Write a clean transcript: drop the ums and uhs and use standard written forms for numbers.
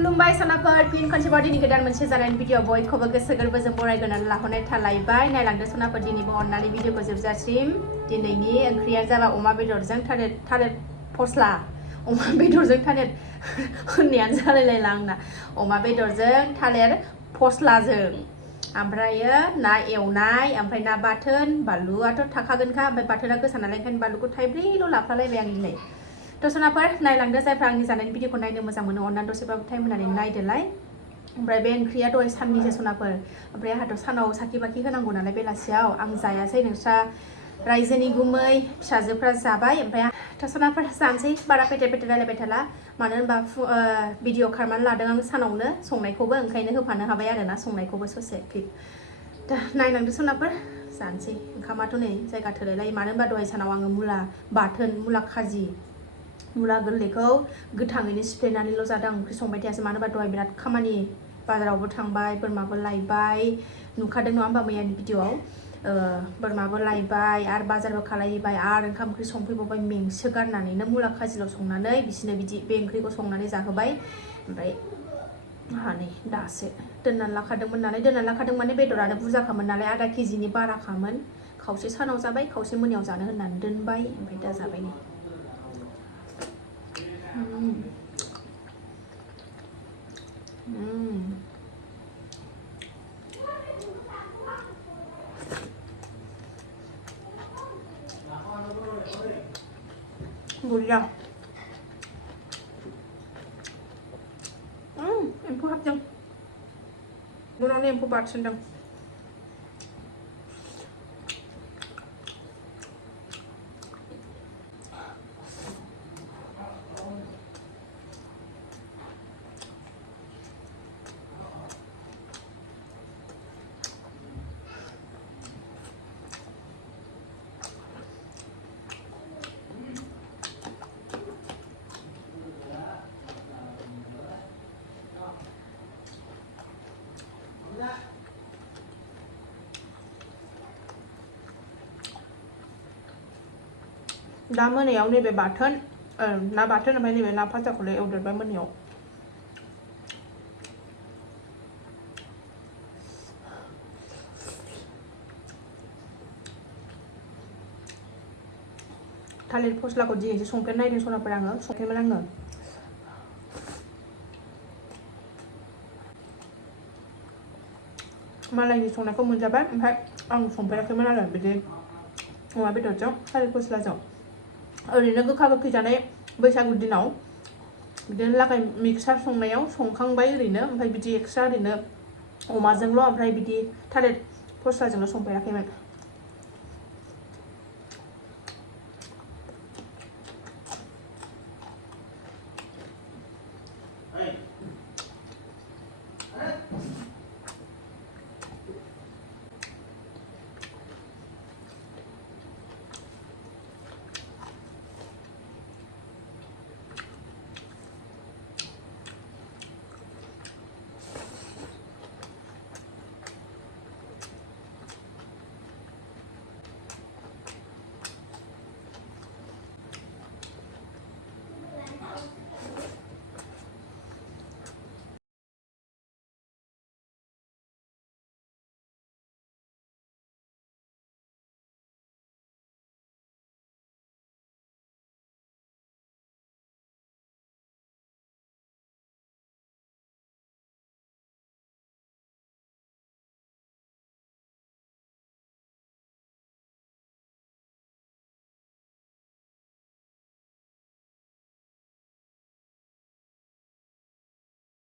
खुलुमबाय सनाफोर फिन खनसेबाव दिनै गोदान मोनसे जानायनि भिडिअ बयखौबो गोसो गोरबोजों बरायग्रोनानै लाहरनाय थालायबाय नायलांदो सनाफोर दिनैबो अननानै भिडिअखौ जोबजासिम दिनैनि ओंख्रिया जाबाय अमा बेदरजों थालिर फस्ला अमा बेदरजों थालिर होननायानो जालायलायला आंना अमा बेदरजों थालिर फस्लाजों ओमफ्रायो ना एवनाय ओमफ्राय ना बाथोन बानलुआथ' थाखागोनखा ओमफ्राय बाथोना गोसा नालाय ओंखायनो बानलुखौ थाइब्रैल' लाफालायबाय आं दिनै थ' सनाफोर नायलांदो जायफ्रा आंनि जानायनि भिडिअखौ नायनो मोजां मोनो अननानै दसेबाबो टाइम होनानै नायदोलाय ओमफ्राय बे ओंख्रिया दहाय साननिसो सनाफोर ओमफ्राय आंहाथ' सानाव साखि बाखि होनांगौ नालाय बेलासियाव आं जायासै नोंस्रा रायजोनि गुमै फिसाजोफ्रा जाबाय ओमफ्राय थ' सनाफोर जानोसै बारा पेटे रायलायबाय थाला मानो होनबा भिडिअ खालामनानै लादों आं सानावनो संनायखौबो ओंखायनो होफानो हाबाय आरोना संनायखौबो ससे क्लिप दा नायलांदो सनाफोर जानोसै ओंखामाथ' नै जायगा थोलायलायो मानो होनबा दहाय सानाव आङो मुला बाथोन मुला खाजि मुला गोरलैखौ गोथाङैनो सिफ्लेनानैल' जादों ओंख्रि संबाय थायासै मानो होनबा दहाय बिराद खामानि बाजारावबो थांबाय बोरमाबो लायबाय नुखादों नङा होमबा मैयानि भिडिअआव बोरमाबो लायबाय आरो बाजारबो खालायबाय आरो ओंखाम ओंख्रि संफैबावबाय मेंसो गारनानैनो मुला खाजिल' संनानै बिसोरनो बिदि बे ओंख्रिखौ संनानै जाहोबाय ओमफ्राय नै दासो दोननानै लाखादोंमोन माने बेदरानो बुरजाखामोन नालाय आधा केजिनि बाराखामोन खावसे सानाव जाबाय खावसे मोनायाव जानो होननानै दोनबाय ओमफ्राय दा जाबाय नै बुरजा एम्फौ हाबदों गुनावनो एम्फौ बारसोमदों दा मोनायाव नैबे बाथोन ना बाथोन ओमफ्राय नैबे ना फाजाखौलाय एवदेरबाय मोनायाव थालिर फस्लाखौ दिनैसो संफेर नायदों सनाफोर आङो संफेरमोन आङो मालायनि संनायखौ मोनजाबाय ओमफ्राय आं संफेराखैमोन आरो बिदि अमा बेदरजों थालिर फस्लाजों ओरैनो गोखा गोखै जानाय बैसागु दिनाव बिदिनो लागाय मिक्सार संनायाव संखांबाय ओरैनो ओमफ्राय बिदि एक्सट्रा ओरैनो अमाजोंल' ओमफ्राय बिदि थालिर फस्लाजोंल' संफेराखैमोन